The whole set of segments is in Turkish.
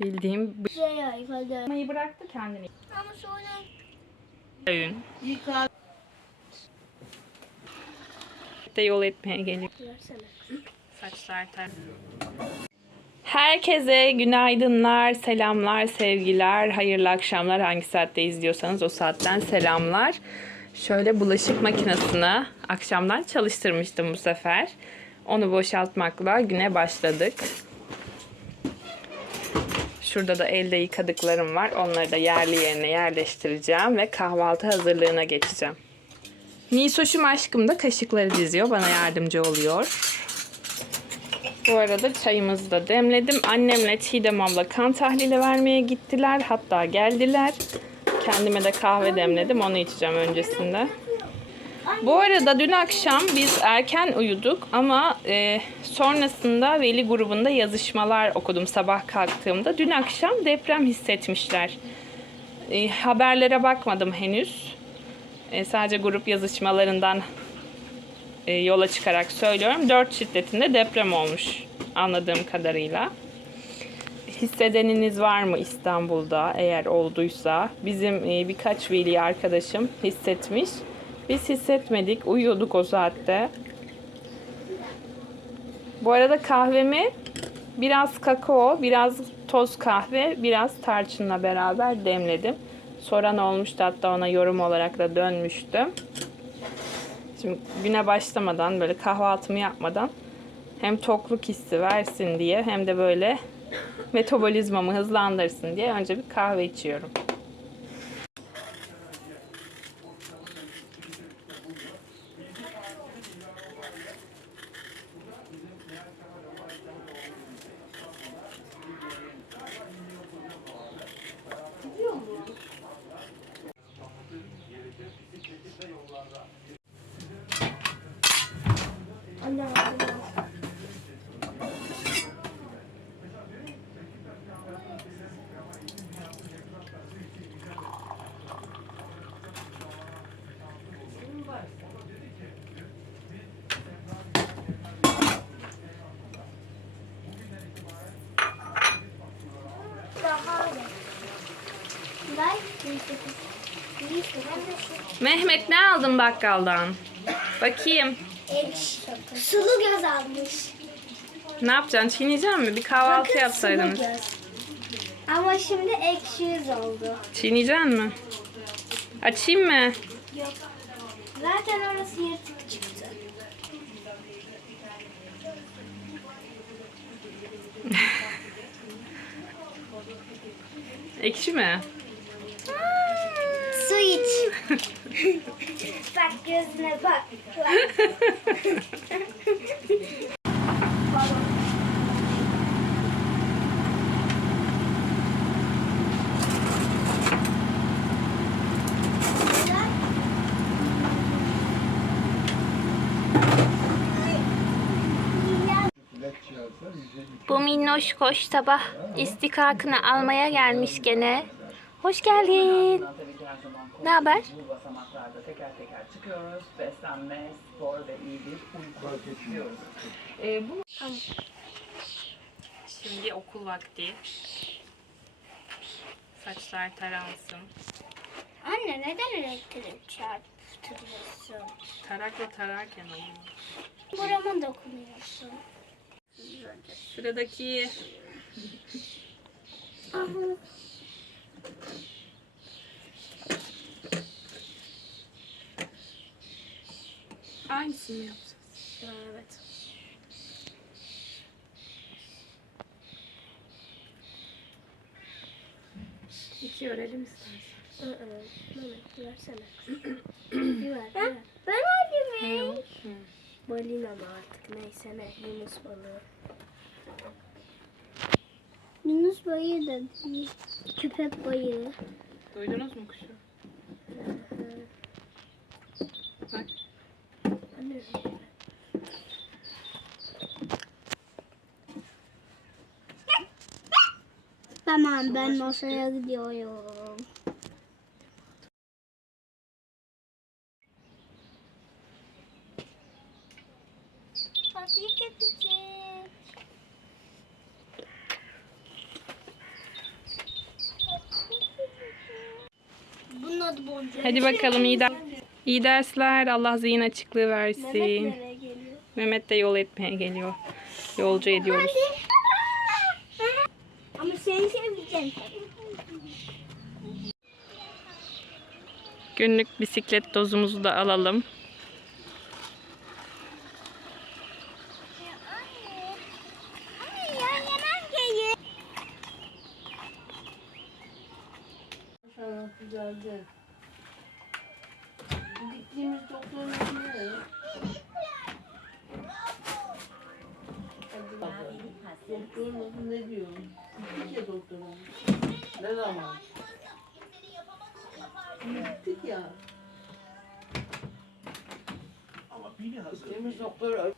Bildiğim Şey ifade. bıyığı bıraktı kendini. Ama sonra Oyun. De yol etmeye geliyor. versene. Saçlar tar. Herkese günaydınlar, selamlar, sevgiler, hayırlı akşamlar. Hangi saatte izliyorsanız o saatten selamlar. Şöyle bulaşık makinesini akşamdan çalıştırmıştım bu sefer. Onu boşaltmakla güne başladık. Şurada da elde yıkadıklarım var. Onları da yerli yerine yerleştireceğim ve kahvaltı hazırlığına geçeceğim. Nisoş'um aşkım da kaşıkları diziyor. Bana yardımcı oluyor. Bu arada çayımızı da demledim. Annemle Çiğdem abla kan tahlili vermeye gittiler. Hatta geldiler. Kendime de kahve demledim. Onu içeceğim öncesinde. Bu arada dün akşam biz erken uyuduk ama e, sonrasında veli grubunda yazışmalar okudum sabah kalktığımda. Dün akşam deprem hissetmişler. E, haberlere bakmadım henüz. E, sadece grup yazışmalarından e, yola çıkarak söylüyorum. 4 şiddetinde deprem olmuş anladığım kadarıyla. Hissedeniniz var mı İstanbul'da eğer olduysa? Bizim e, birkaç veli arkadaşım hissetmiş. Biz hissetmedik. Uyuyorduk o saatte. Bu arada kahvemi biraz kakao, biraz toz kahve, biraz tarçınla beraber demledim. Soran olmuştu hatta ona yorum olarak da dönmüştüm. Şimdi güne başlamadan böyle kahvaltımı yapmadan hem tokluk hissi versin diye hem de böyle metabolizmamı hızlandırsın diye önce bir kahve içiyorum. Mehmet ne aldın bakkaldan? Bakayım. Sulu göz almış. Ne yapacaksın? Çiğneyecek mi? Bir kahvaltı Bakın, yapsaydınız. sulu göz. Ama şimdi ekşi yüz oldu. Çiğneyecek mi? Açayım mı? Yok. Zaten orası yırtık çıktı. Ekşi mi? Su iç. bak gözüne bak. Bu minnoş koş sabah istikakını almaya gelmiş gene. Hoş geldin. Tabii ki her zaman Ne haber? bu basamaklarda teker teker çıkıyoruz. Beslenme, spor ve iyi bir uyku geçiyoruz. Ee, bu... Şimdi okul vakti. Saçlar taransın. Anne neden elektrik çarptırıyorsun? Tarakla tararken oluyor. Burama dokunuyorsun. Sıradaki Aynısını yapacağız. Evet. İki örelim istersen. Mehmet versene. Bir ver, ver. Ben mi? Balina mı artık neyse ne Yunus balığı. Yunus balığı da değil. Köpek balığı. Duydunuz mu kuşu? Tamam ben masaya gidiyorum. Patik edecek. Bunun adı. Hadi bakalım iyi de iyi dersler. Allah zihin açıklığı Mehmet versin. nereye geliyor? Mehmet de yol etmeye geliyor. Yolcu ediyoruz. Ama seni seveceğim. Günlük bisiklet dozumuzu da alalım. İnşallah düzeldi. Gittiğimiz doktorun ne? Doktorun adı ne diyor? Gittik ya doktora. Ne zaman? Gittik ya. Gittiğimiz doktor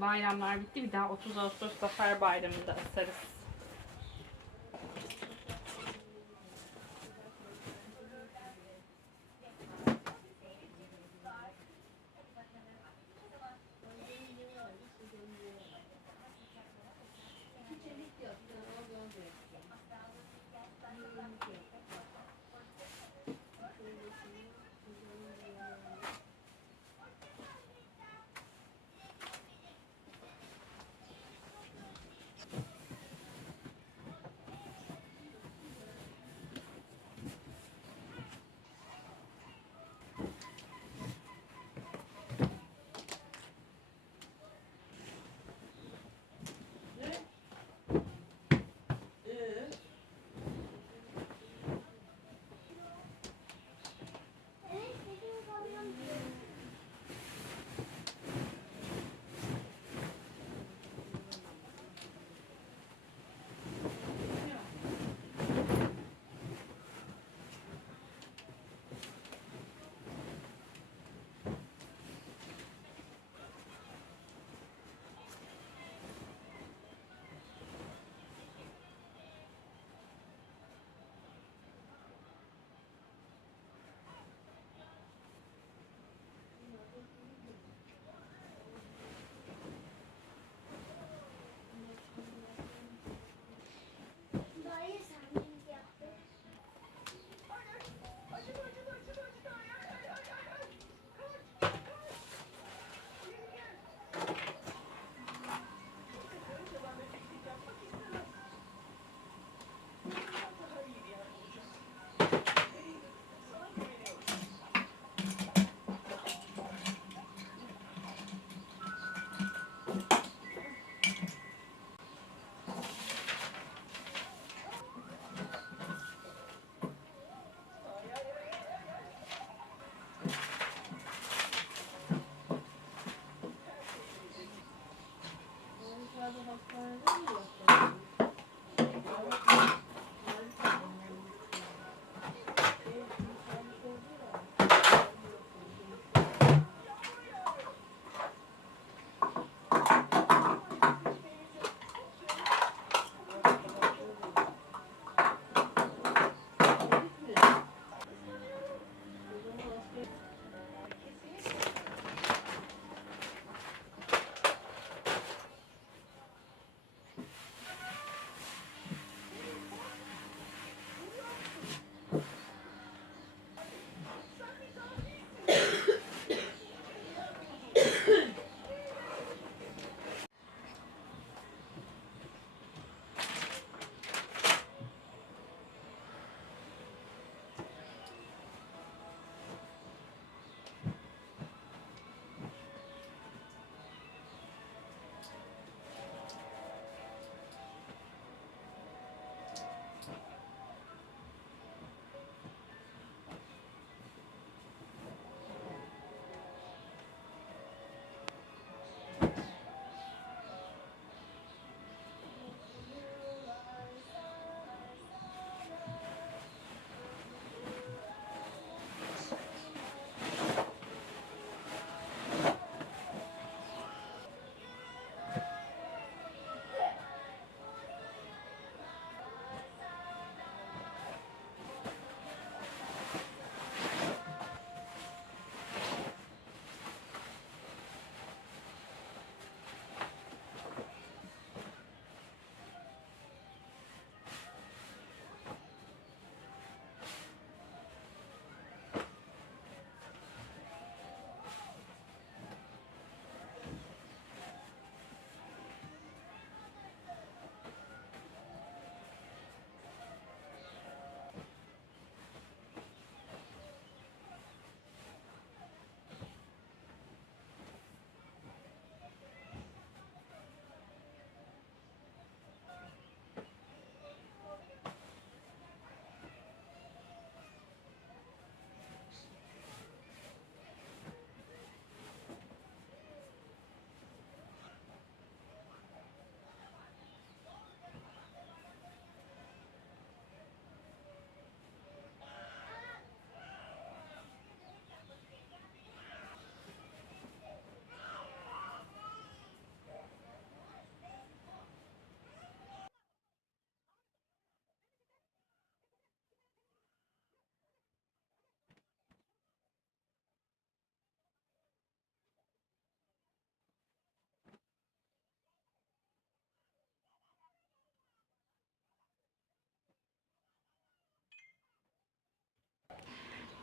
bayramlar bitti. Bir daha 30 Ağustos Zafer Bayramı'nda asarız.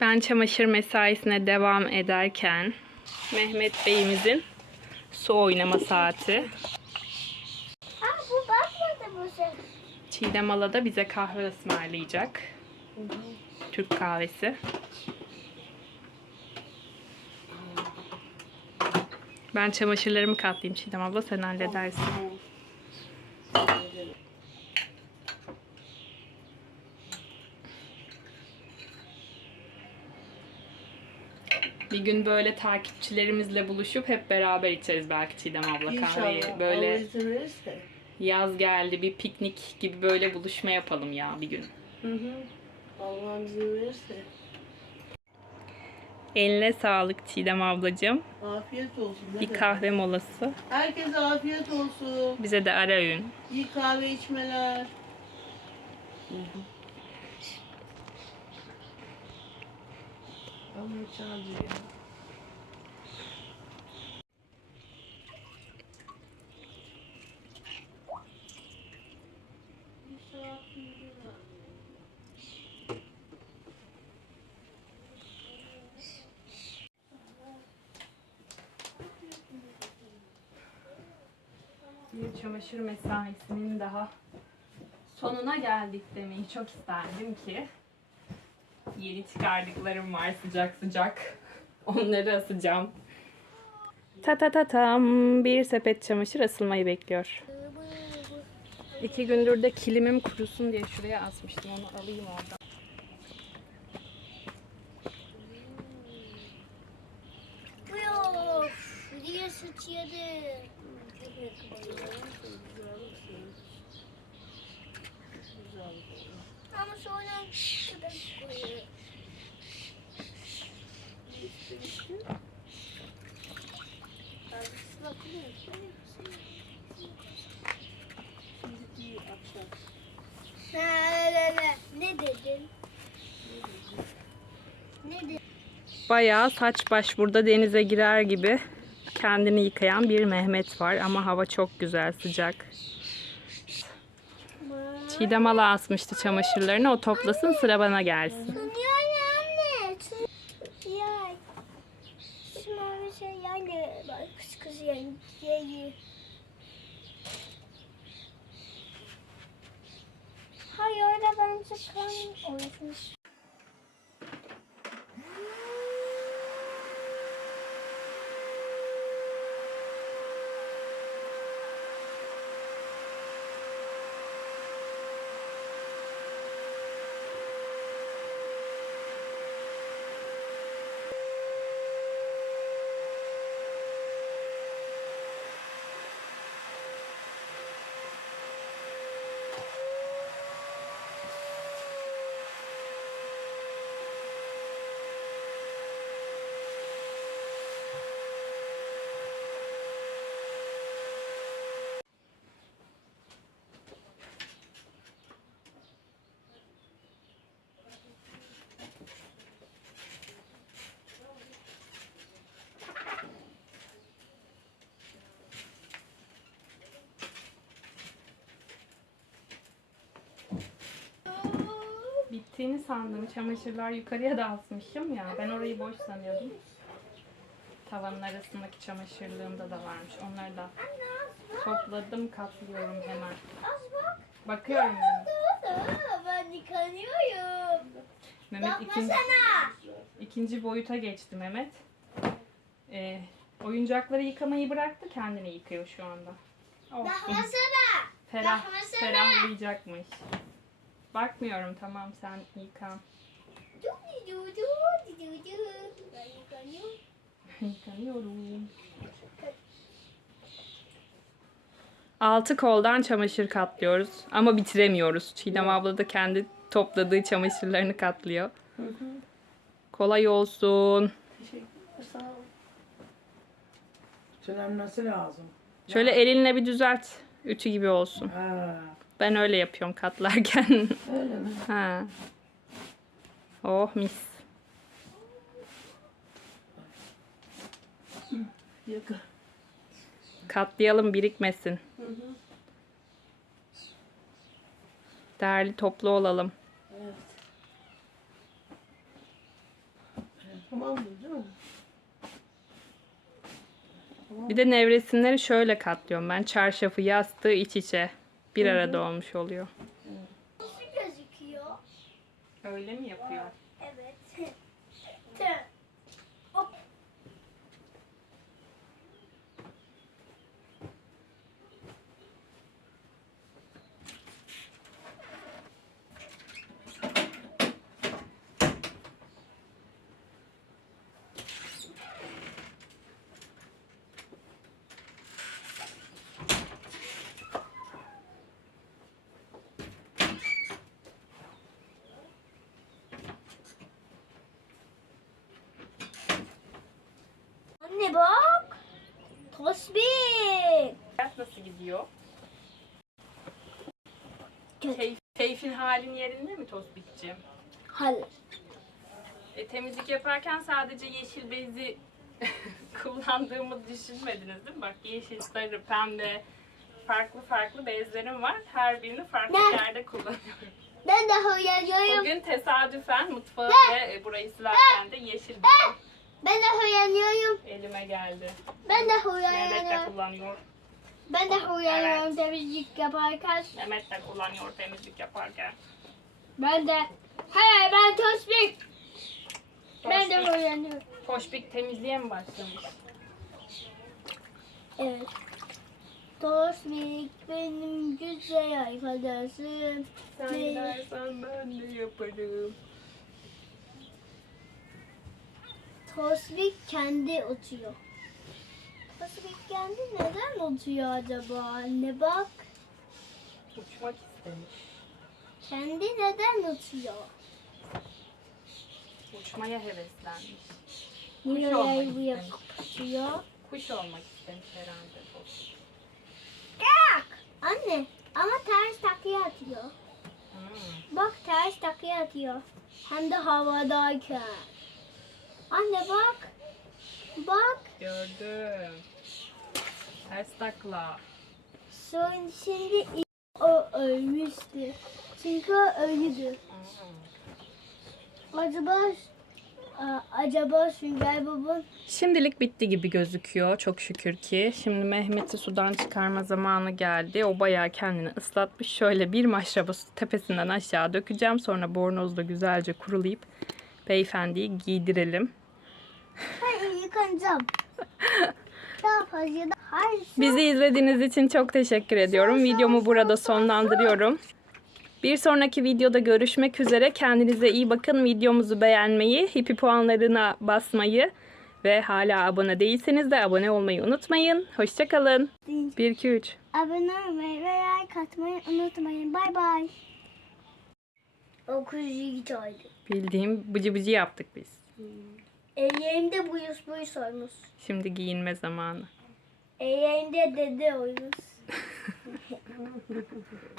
Ben çamaşır mesaisine devam ederken Mehmet Bey'imizin su oynama saati. Aa bu bakmadı bu. Çiğdem Ala da bize kahve ısmarlayacak. Türk kahvesi. Ben çamaşırlarımı katlayayım Çiğdem abla sen halledersin. Bir gün böyle takipçilerimizle buluşup hep beraber içeriz belki Çiğdem abla kahveyi. İnşallah. Böyle Allah izin verirse. Yaz geldi bir piknik gibi böyle buluşma yapalım ya bir gün. Hı hı. Allah izin verirse. Eline sağlık Çiğdem ablacığım. Afiyet olsun. ne Bir demek. kahve molası. Herkese afiyet olsun. Bize de ara öğün. İyi kahve içmeler. Ama çağırıyor ya. Bir çamaşır mesaisinin daha sonuna geldik demeyi çok isterdim ki. Yeni çıkardıklarım var sıcak sıcak. Onları asacağım. Ta ta ta tam bir sepet çamaşır asılmayı bekliyor. İki gündür de kilimim kurusun diye şuraya asmıştım. Onu alayım oradan. Yok. Diye sıçradı. Ama sonra. Ne dedin? Ne dedin? Bayağı saç baş burada denize girer gibi kendini yıkayan bir Mehmet var ama hava çok güzel sıcak. Çiğdem Ala asmıştı çamaşırlarını o toplasın sıra bana gelsin. Yani anne. Ya. Şu mavi Bittiğini sandım. Çamaşırlar yukarıya da asmışım ya. Ben orayı boş sanıyordum. Tavanın arasındaki çamaşırlığımda da varmış. Onları da topladım, katlıyorum hemen. Bakıyorum yani. Ben yıkanıyorum. Mehmet ikinci, Bakmasana. ikinci boyuta geçti Mehmet. Ee, oyuncakları yıkamayı bıraktı, kendini yıkıyor şu anda. Olsun. Bakmasana. Ferah, bakmasana. ferahlayacakmış. Bakmıyorum tamam sen yıkan. Yıkanıyorum. Altı koldan çamaşır katlıyoruz ama bitiremiyoruz. Çiğdem abla da kendi topladığı çamaşırlarını katlıyor. Kolay olsun. Teşekkürler. Sağ ol. Söylenmesi lazım. Şöyle elinle bir düzelt. Ütü gibi olsun. Ha, Ben öyle yapıyorum katlarken. öyle mi? ha. Oh mis. Yaka. Katlayalım birikmesin. Değerli toplu olalım. Evet. Tamam mı değil mi? Bir de nevresimleri şöyle katlıyorum ben. Çarşafı, yastığı iç içe bir arada olmuş oluyor. Nasıl gözüküyor? Öyle mi yapıyor? Evet. Hop. Anne bak. Tosbih. Hayat nasıl gidiyor? Keyf, keyfin halin yerinde mi Tospik'ciğim? Hayır. E, temizlik yaparken sadece yeşil bezi kullandığımı düşünmediniz değil mi? Bak yeşil, sarı, pembe farklı farklı bezlerim var. Her birini farklı Ne? yerde kullanıyorum. Ben de huylanıyorum. Bugün tesadüfen mutfağı ve e, burayı silerken de yeşil bezi Ben de huylanıyorum. elime geldi. Ben de Mehmet de huylanıyorum. kullanıyor. Ben de huylanıyorum temizlik yaparken. Mehmet de kullanıyor temizlik yaparken. Ben de. Hayır ben tosbih. Ben de Tospik- huylanıyorum. Tospik temizliğe mi başlamış? Evet. Tosbih benim güzel arkadaşım. Sen dersen ben de yaparım. Tosbih kendi oturuyor. Tosbih kendi neden oturuyor acaba? Anne bak. Uçmak istemiş. Kendi neden oturuyor? Uçmaya heveslenmiş. Niye olmak istemiş. Kuş olmak istemiş herhalde. Bak. Anne ama ters takıya atıyor. Hmm. Bak ters takıya atıyor. Hem de havadayken. Anne bak. Bak. Gördüm. Ters takla. Sonra şimdi o ölmüştü. Çünkü o ölüdü. Hmm. Acaba Aa, acaba Sünger Bob'un Şimdilik bitti gibi gözüküyor çok şükür ki. Şimdi Mehmet'i sudan çıkarma zamanı geldi. O bayağı kendini ıslatmış. Şöyle bir maşraba su tepesinden aşağı dökeceğim. Sonra bornozla güzelce kurulayıp beyefendiyi giydirelim. Hayır yıkanacağım. Daha fazla da hayır. Bizi izlediğiniz için çok teşekkür ediyorum. Videomu burada sonlandırıyorum. Bir sonraki videoda görüşmek üzere. Kendinize iyi bakın. Videomuzu beğenmeyi, hipi puanlarına basmayı ve hala abone değilseniz de abone olmayı unutmayın. Hoşçakalın. 1 2 3 Abone olmayı ve like atmayı unutmayın. Bay bay. Okuz gidiyorduk. Bildiğim bıcı bıcı yaptık biz. Ellerinde buyuz buyuz olmuş. Şimdi giyinme zamanı. Ellerinde dede olmuş.